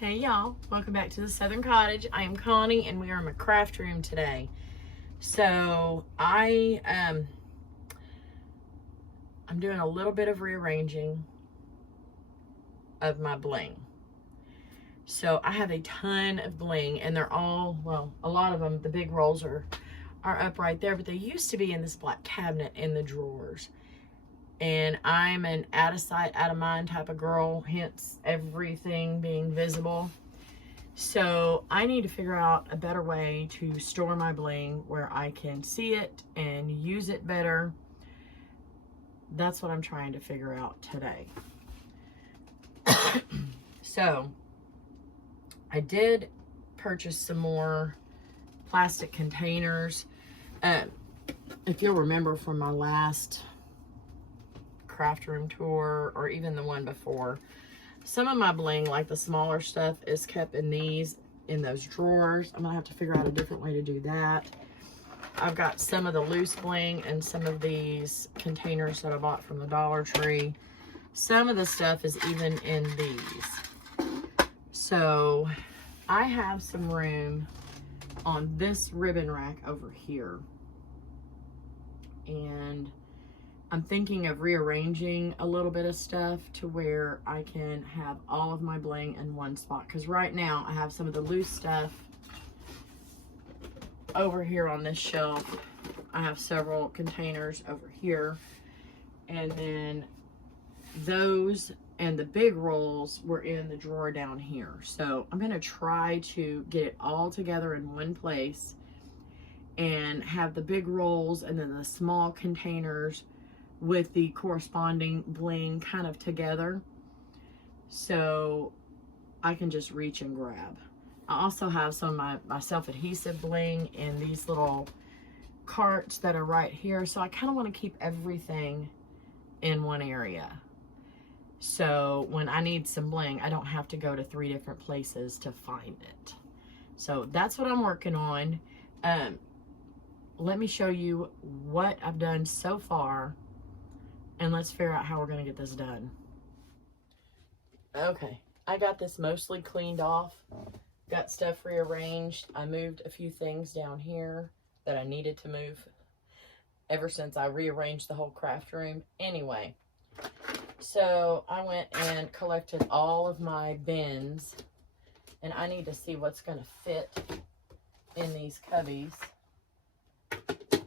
Hey y'all, welcome back to the Southern Cottage. I am Connie and we are in my craft room today. So I'm doing a little bit of rearranging of my bling. So I have a ton of bling and they're all, well, a lot of them, the big rolls are up right there, but they used to be in this black cabinet in the drawers. And I'm an out of sight, out of mind type of girl, hence everything being visible. So I need to figure out a better way to store my bling where I can see it and use it better. That's what I'm trying to figure out today. So I did purchase some more plastic containers. If you'll remember from my last craft room tour, or even the one before, some of my bling, like the smaller stuff, is kept in those drawers. I'm gonna have to figure out a different way to do that. I've got some of the loose bling and some of these containers that I bought from the Dollar Tree. Some of the stuff is even in these. So I have some room on this ribbon rack over here, and I'm thinking of rearranging a little bit of stuff to where I can have all of my bling in one spot. Because right now I have some of the loose stuff over here on this shelf. I have several containers over here. And then those and the big rolls were in the drawer down here. So I'm going to try to get it all together in one place and have the big rolls and then the small containers with the corresponding bling kind of together, so I can just reach and grab. I also have some of my self-adhesive bling in these little carts that are right here, so I kind of want to keep everything in one area. So when I need some bling, I don't have to go to 3 different places to find it. So that's what I'm working on. Let me show you what I've done so far, and let's figure out how we're going to get this done. Okay, I got this mostly cleaned off. Got stuff rearranged. I moved a few things down here that I needed to move ever since I rearranged the whole craft room. Anyway, so I went and collected all of my bins, and I need to see what's going to fit in these cubbies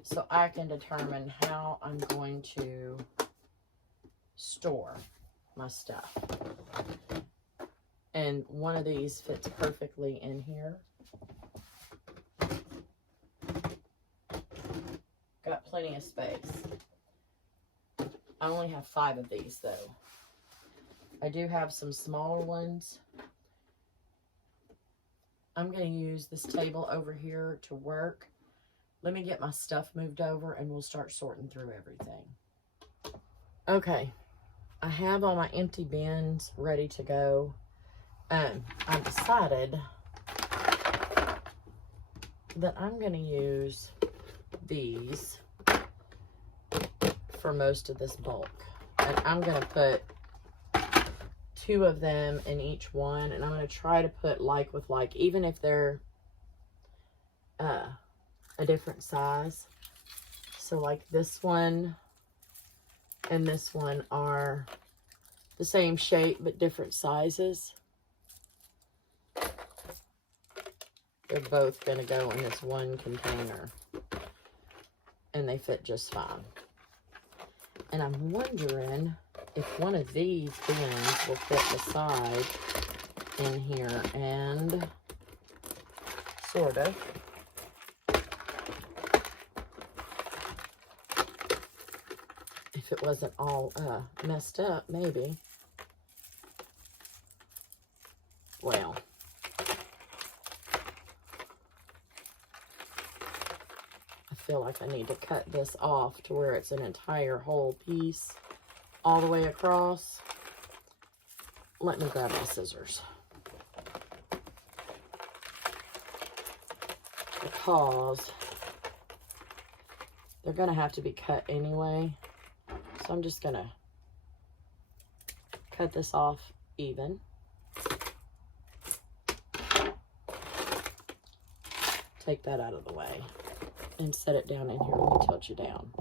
so I can determine how I'm going to store my stuff. And one of these fits perfectly in here. Got plenty of space. I only have 5 of these though. I do have some smaller ones. I'm going to use this table over here to work. Let me get my stuff moved over and we'll start sorting through everything. Okay. I have all my empty bins ready to go. I decided that I'm going to use these for most of this bulk. And I'm going to put 2 of them in each one. And I'm going to try to put like with like, even if they're a different size. So like this one and this one are the same shape but different sizes. They're both going to go in this one container, and they fit just fine. And I'm wondering if one of these bins will fit the side in here, and sort of. If it wasn't all messed up, maybe. Well, I feel like I need to cut this off to where it's an entire whole piece all the way across. Let me grab my scissors. Because they're going to have to be cut anyway. So I'm just going to cut this off even. take that out of the way and set it down in here. Let me tilt you down.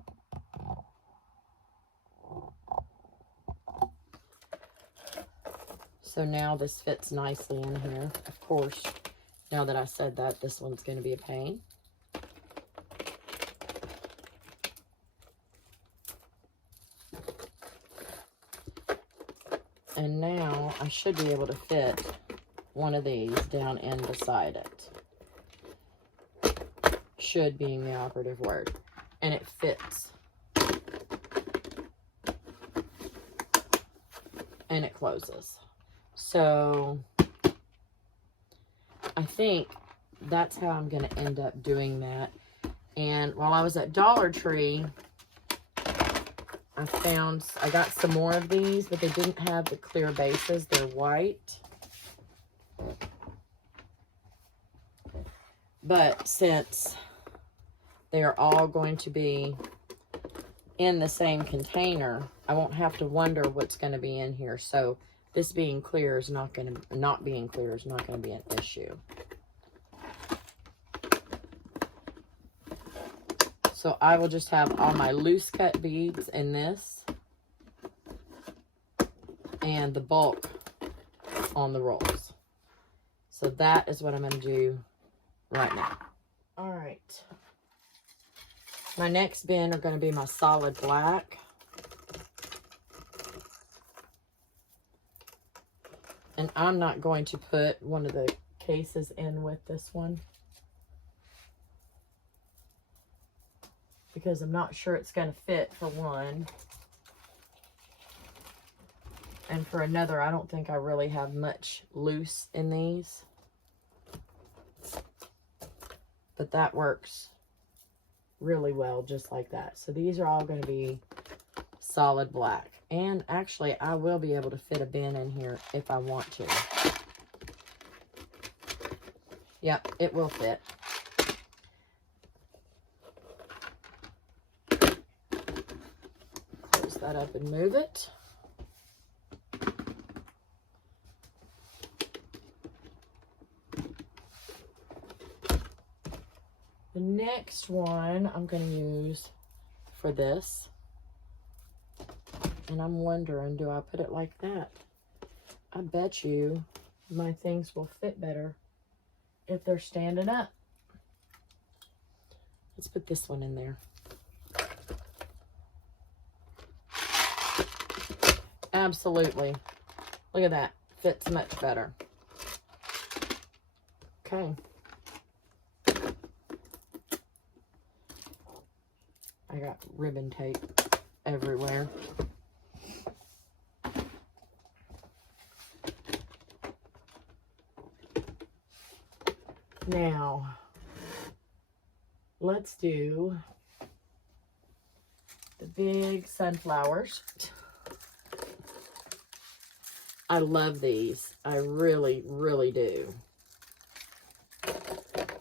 So now this fits nicely in here. Of course, now that I said that, this one's going to be a pain. And now I should be able to fit one of these down in beside it. Should being the operative word. And it fits. And it closes. So I think that's how I'm going to end up doing that. And while I was at Dollar Tree, I got some more of these, but they didn't have the clear bases. They're white. But since they are all going to be in the same container, I won't have to wonder what's going to be in here. So this being clear is not going to, not being clear is not going to be an issue. So I will just have all my loose cut beads in this and the bulk on the rolls. So that is what I'm going to do right now. All right. My next bin are going to be my solid black. And I'm not going to put one of the cases in with this one, because I'm not sure it's going to fit, for one. And for another, I don't think I really have much loose in these. But that works really well just like that. So these are all going to be solid black. And actually, I will be able to fit a bin in here if I want to. Yep, it will fit. Close that up and move it. The next one I'm going to use for this. And I'm wondering, do I put it like that? I bet you my things will fit better if they're standing up. Let's put this one in there. Absolutely. Look at that. Fits much better. Okay. I got ribbon tape everywhere. Now, let's do the big sunflowers. I love these. I really, really do.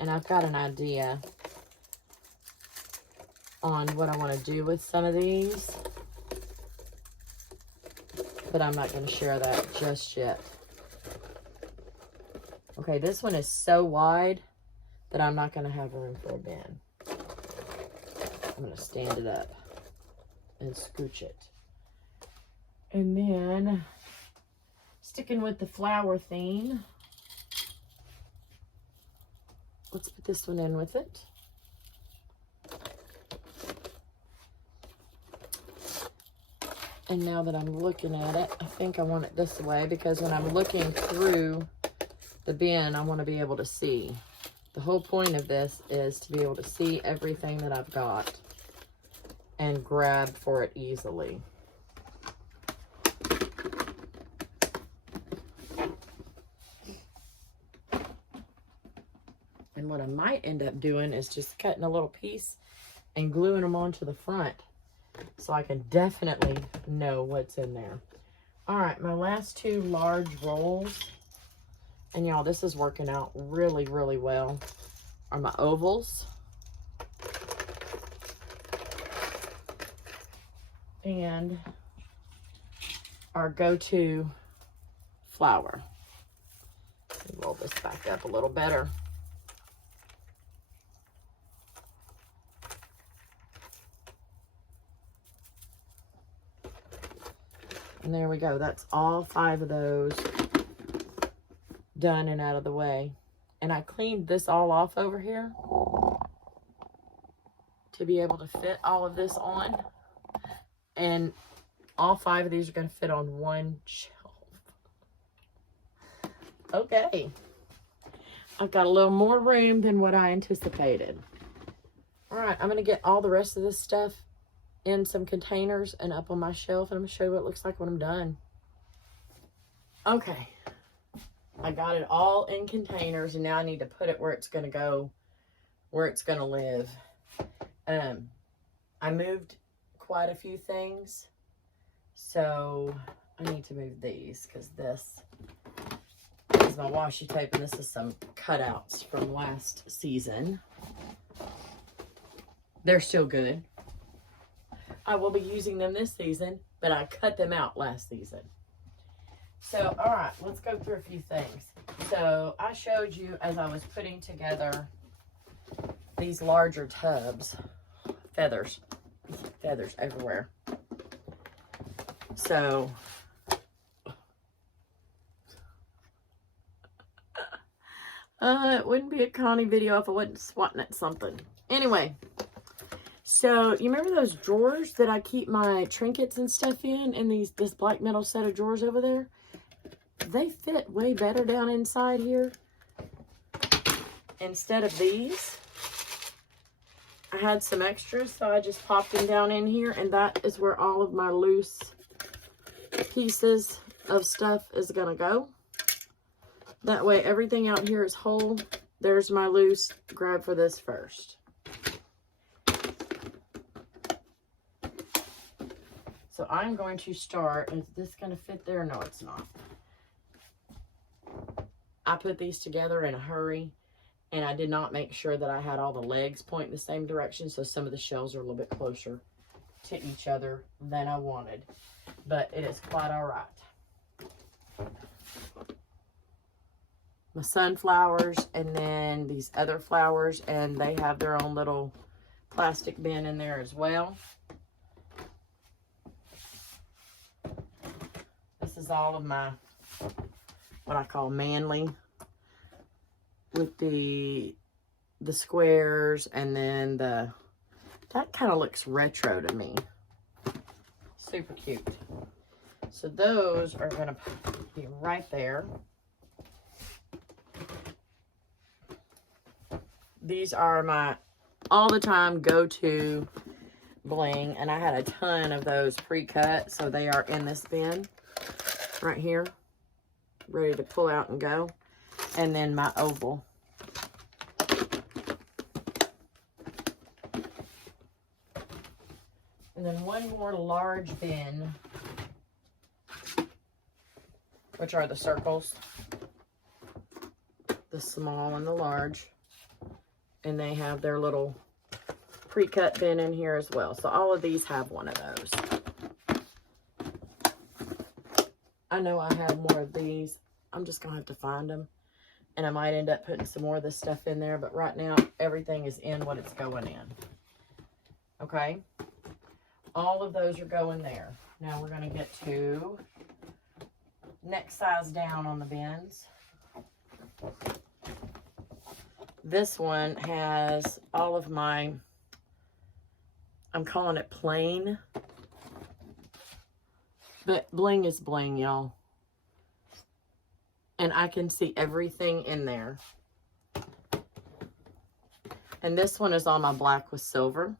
And I've got an idea on what I want to do with some of these, but I'm not going to share that just yet. Okay, this one is so wide that I'm not going to have room for a bin. I'm going to stand it up and scooch it. And then, sticking with the flower theme, let's put this one in with it. And now that I'm looking at it, I think I want it this way, because when I'm looking through the bin, I want to be able to see. The whole point of this is to be able to see everything that I've got and grab for it easily. And what I might end up doing is just cutting a little piece and gluing them onto the front, so I can definitely know what's in there. All right, my last two large rolls, and y'all, this is working out really, really well, are my ovals. And our go-to flower. Roll this back up a little better. And there we go. That's all 5 of those done and out of the way. And I cleaned this all off over here to be able to fit all of this on. And all 5 of these are going to fit on one shelf. Okay. I've got a little more room than what I anticipated. All right, I'm going to get all the rest of this stuff in some containers and up on my shelf, and I'm going to show you what it looks like when I'm done. Okay. I got it all in containers, and now I need to put it where it's going to go, where it's going to live. I moved quite a few things, so I need to move these, because this is my washi tape, and this is some cutouts from last season. They're still good. I will be using them this season, but I cut them out last season. So, all right, let's go through a few things. So, I showed you as I was putting together these larger tubs, feathers everywhere. So, it wouldn't be a Connie video if I wasn't swatting at something. Anyway, so you remember those drawers that I keep my trinkets and stuff in this black metal set of drawers over there? They fit way better down inside here. Instead of these, I had some extras, so I just popped them down in here, and that is where all of my loose pieces of stuff is gonna go. That way everything out here is whole. There's my loose. Grab for this first. So I'm going to start. Is this going to fit there? No, it's not. I put these together in a hurry, and I did not make sure that I had all the legs pointing the same direction, so some of the shells are a little bit closer to each other than I wanted. But it is quite all right. My sunflowers, and then these other flowers, and they have their own little plastic bin in there as well. This is all of my, what I call manly, with the squares, and then that kind of looks retro to me. Super cute. So those are going to be right there. These are my all the time go-to bling, and I had a ton of those pre-cut, so they are in this bin right here, ready to pull out and go. And then my oval. And then one more large bin, which are the circles, the small and the large. And they have their little pre-cut bin in here as well. So all of these have one of those. I know I have more of these. I'm just going to have to find them. And I might end up putting some more of this stuff in there. But right now, everything is in what it's going in. Okay? All of those are going there. Now we're going to get to next size down on the bins. This one has all of my, I'm calling it plain, but bling is bling, y'all. And I can see everything in there. And this one is on my black with silver.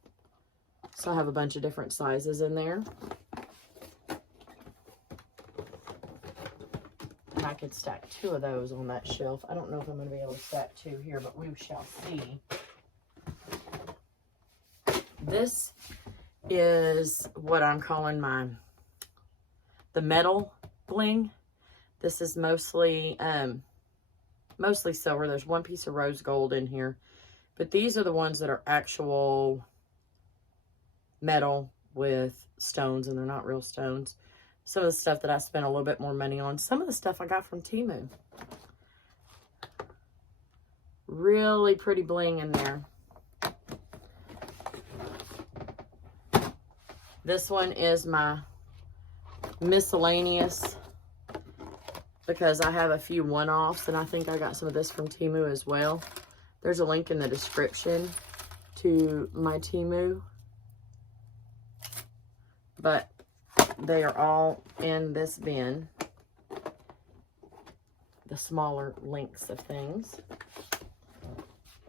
So I have a bunch of different sizes in there. And I could stack 2 of those on that shelf. I don't know if I'm going to be able to stack 2 here, but we shall see. This is what I'm calling the metal bling. This is mostly silver. There's one piece of rose gold in here. But these are the ones that are actual metal with stones, and they're not real stones. Some of the stuff that I spent a little bit more money on. Some of the stuff I got from TEMU. Really pretty bling in there. This one is my miscellaneous because I have a few one-offs, and I think I got some of this from TEMU as well. There's a link in the description to my TEMU, but they are all in this bin, the smaller links of things.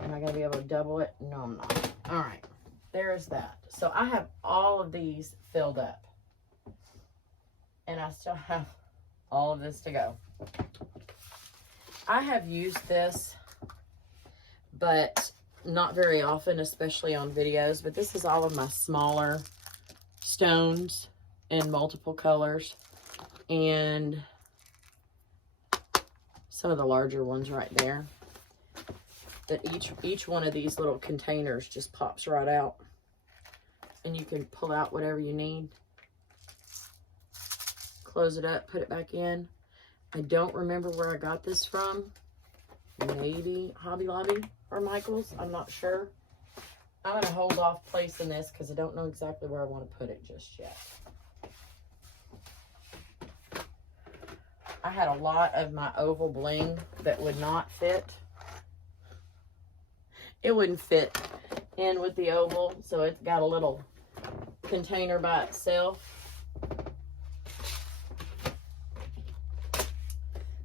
Am I going to be able to double it? No, I'm not. All right, there's that. So I have all of these filled up, and I still have all of this to go. I have used this, but not very often, especially on videos. But this is all of my smaller stones in multiple colors, and some of the larger ones right there. That each one of these little containers just pops right out, and you can pull out whatever you need, close it up, put it back in. I don't remember where I got this from. Maybe Hobby Lobby or Michael's. I'm not sure. I'm going to hold off placing this because I don't know exactly where I want to put it just yet. I had a lot of my oval bling that would not fit. It wouldn't fit in with the oval, so it's got a little container by itself.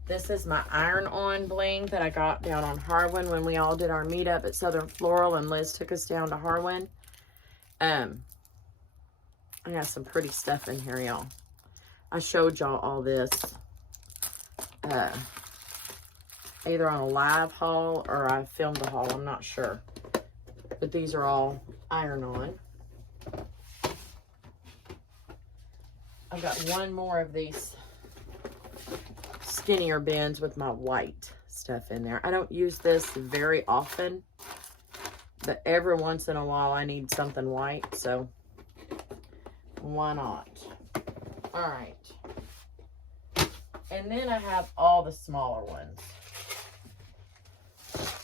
This is my iron-on bling that I got down on Harwin when we all did our meetup at Southern Floral and Liz took us down to Harwin. I got some pretty stuff in here, y'all. I showed y'all all this either on a live haul or I filmed a haul, I'm not sure. But these are all iron-on. I've got one more of these skinnier bins with my white stuff in there. I don't use this very often, but every once in a while I need something white, so why not? All right. And then I have all the smaller ones.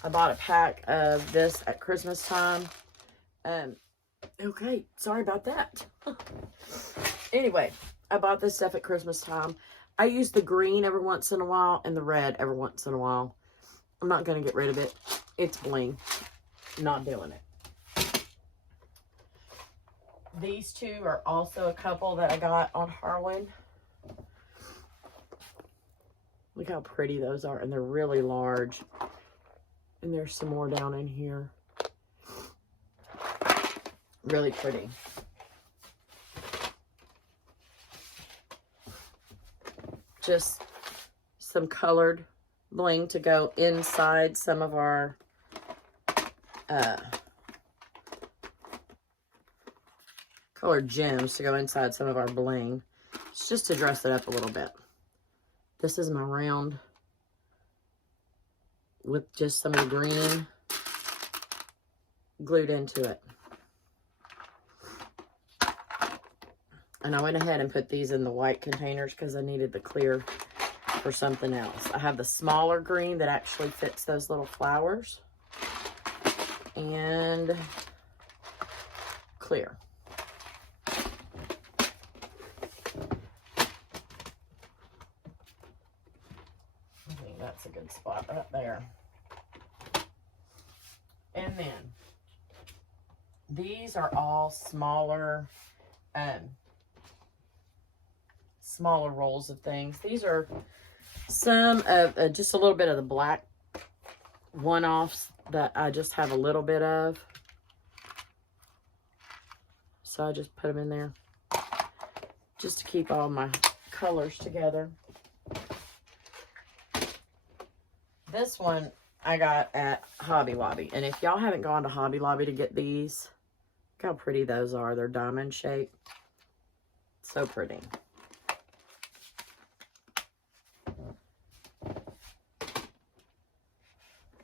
I bought a pack of this at Christmas time. Okay, sorry about that. Anyway, I bought this stuff at Christmas time. I use the green every once in a while and the red every once in a while. I'm not going to get rid of it. It's bling. Not doing it. These two are also a couple that I got on Harwin. Look how pretty those are. And they're really large. And there's some more down in here. Really pretty. Just some colored bling to go inside some of our colored gems to go inside some of our bling. It's just to dress it up a little bit. This is my round with just some of the green glued into it. And I went ahead and put these in the white containers because I needed the clear for something else. I have the smaller green that actually fits those little flowers. And clear. I think that's a good spot right there. And then these are all smaller smaller rolls of things. These are some of just a little bit of the black one-offs that I just have a little bit of. So I just put them in there just to keep all my colors together. This one I got at Hobby Lobby. And if y'all haven't gone to Hobby Lobby to get these, look how pretty those are. They're diamond shaped. So pretty.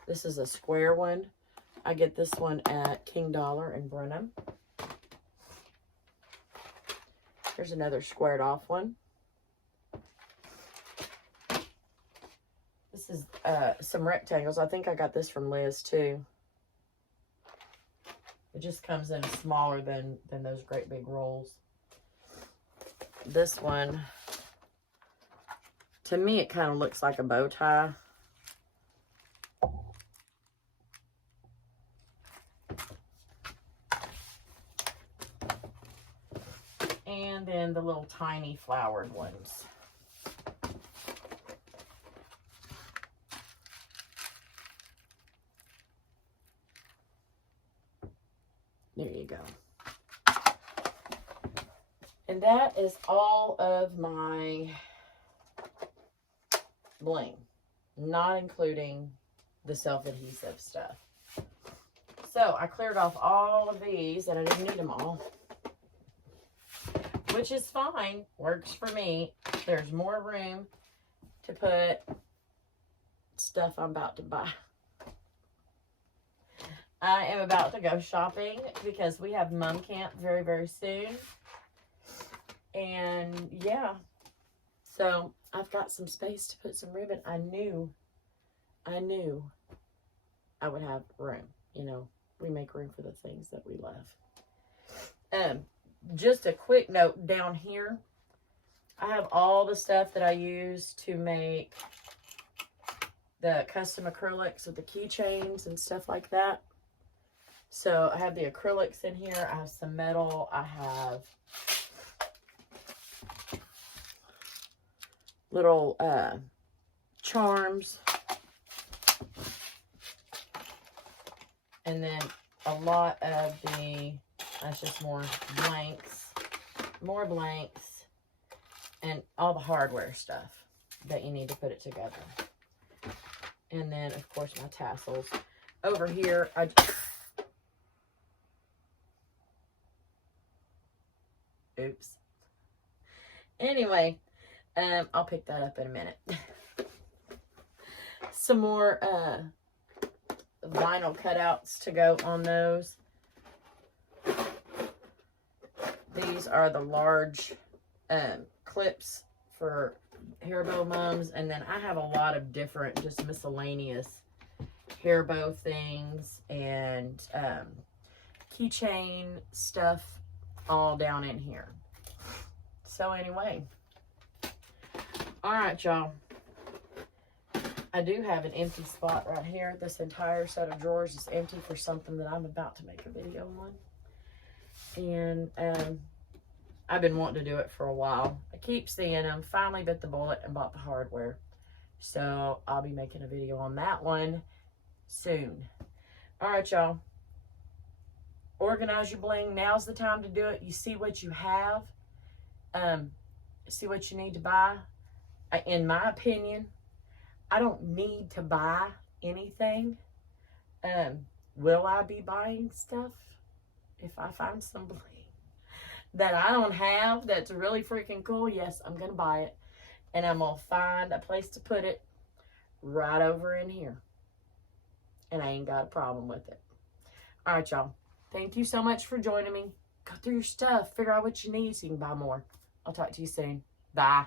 This is a square one. I get this one at King Dollar in Brenham. Here's another squared off one. This is some rectangles. I think I got this from Liz too. It just comes in smaller than those great big rolls. This one To me, it kind of looks like a bow tie. And then the little tiny flowered ones. There you go. And that is all of my bling, not including the self-adhesive stuff. So I cleared off all of these, and I didn't need them all, which is fine, works for me. There's more room to put stuff I'm about to buy. I am about to go shopping because we have mom camp very, very soon. And yeah, so I've got some space to put some ribbon. I knew I would have room. You know, we make room for the things that we love. Just a quick note down here. I have all the stuff that I use to make the custom acrylics with the keychains and stuff like that. So I have the acrylics in here. I have some metal. I have little charms. And then a lot of that's just more blanks, and all the hardware stuff that you need to put it together. And then, of course, my tassels. Over here, oops. Anyway, I'll pick that up in a minute. Some more vinyl cutouts to go on those. These are the large clips for hair bow mums, and then I have a lot of different just miscellaneous hair bow things and keychain stuff all down in here. So anyway, all right, y'all, I do have an empty spot right here. This entire set of drawers is empty for something that I'm about to make a video on. And I've been wanting to do it for a while. I keep seeing them. Finally bit the bullet and bought the hardware. So I'll be making a video on that one soon. All right, y'all. Organize your bling. Now's the time to do it. You see what you have. See what you need to buy. In my opinion, I don't need to buy anything. Will I be buying stuff if I find some bling that I don't have that's really freaking cool? Yes, I'm going to buy it. And I'm going to find a place to put it right over in here. And I ain't got a problem with it. All right, y'all. Thank you so much for joining me. Go through your stuff. Figure out what you need so you can buy more. I'll talk to you soon. Bye.